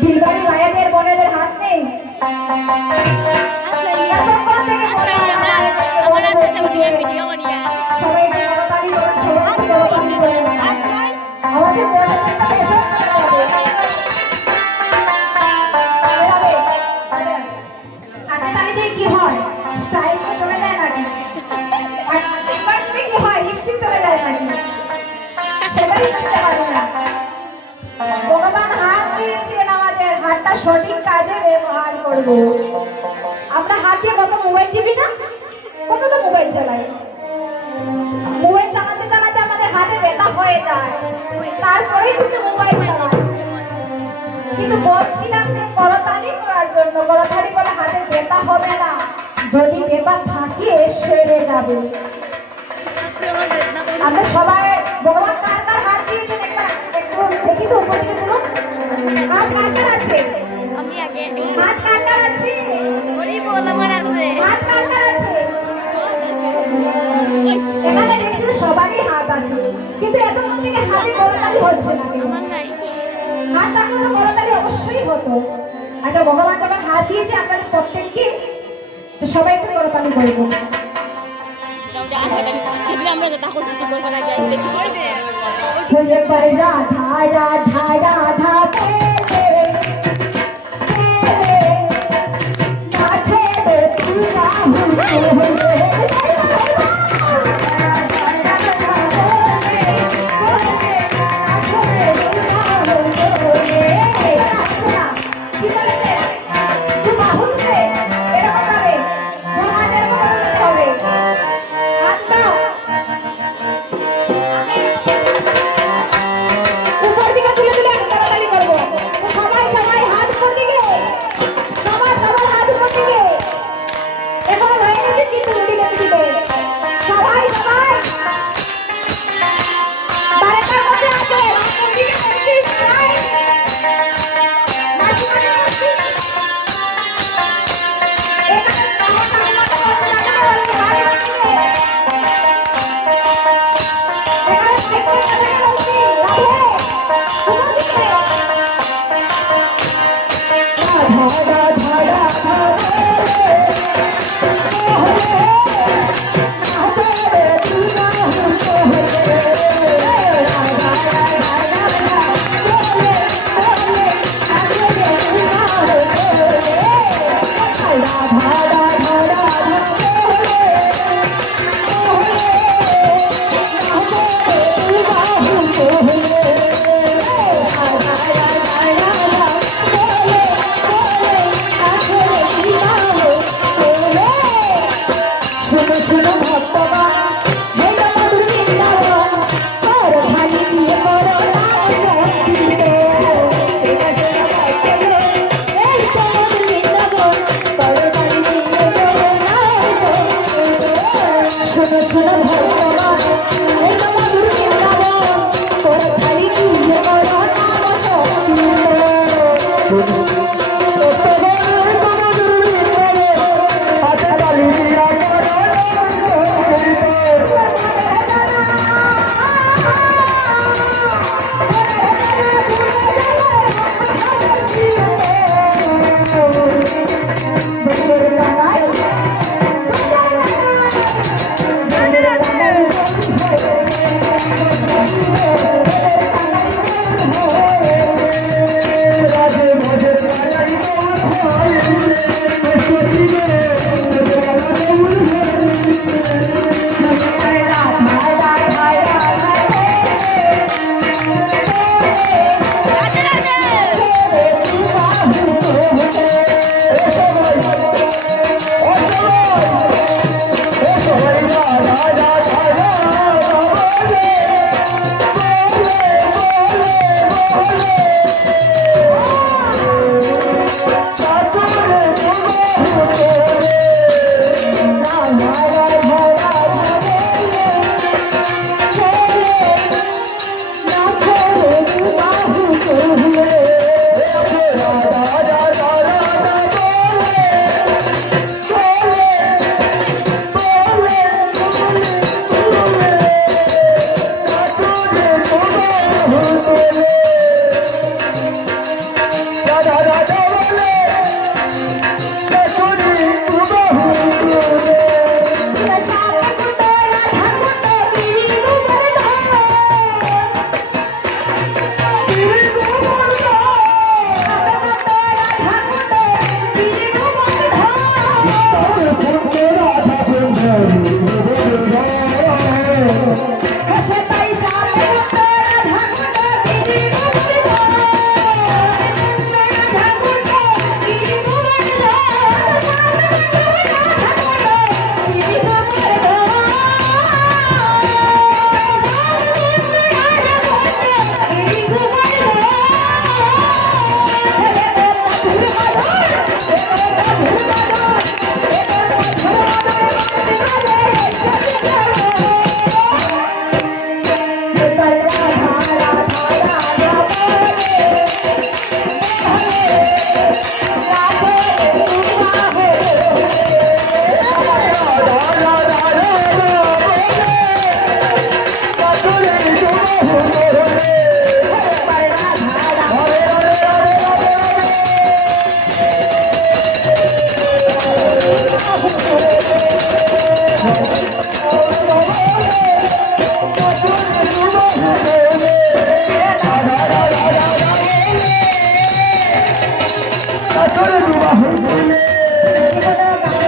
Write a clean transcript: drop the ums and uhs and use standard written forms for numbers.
দিলবাড়ি ভাইয়াদের বোনেদের হাত নেই। কি হয় স্টাইল চলে যায় নাকি? কি হয় লিপস্টিক চলে যায় নাকি? সেটাই বুঝতে পারি না। ভগবান হাত দিয়েছিলেন আমাদের, হাতটা সঠিক কাজে ব্যবহার করবো। আমরা হাত দিয়ে কত মোবাইল টিভি না, কত তো মোবাইল চালাই। মোবাইল চালাতে চালাতে আমাদের হাতে ব্যথা হয়ে যায়, তারপরেই কিন্তু মোবাইল চালাই। কিন্তু বলছিলাম যে করতালি করার জন্য, করতালি করে হাতে ব্যথা হবে না, যদি ব্যথা থাকে সেরে যাবে। আমরা সবাই ভগবান কার কার হাত দিয়েছেন একটু দেখি তো, উপর দিকে তুলো। হাত কার কার আছে? আমি আগে। হাত কার কার আছে? ওই বল আমার আছে। হাত কার কার আছে? এখানে দেখছি সবারই হাত আছে, কিন্তু এতক্ষণ থেকে হাতে করতালি হচ্ছে না। আমার নাই হাত থাকলে করতালি অবশ্যই হতো। আচ্ছা, ভগবান যখন হাত দিয়েছে আপনাদের প্রত্যেককে, সবাই একটু করতালি করবো। রাধা রাধা রাধা নাচে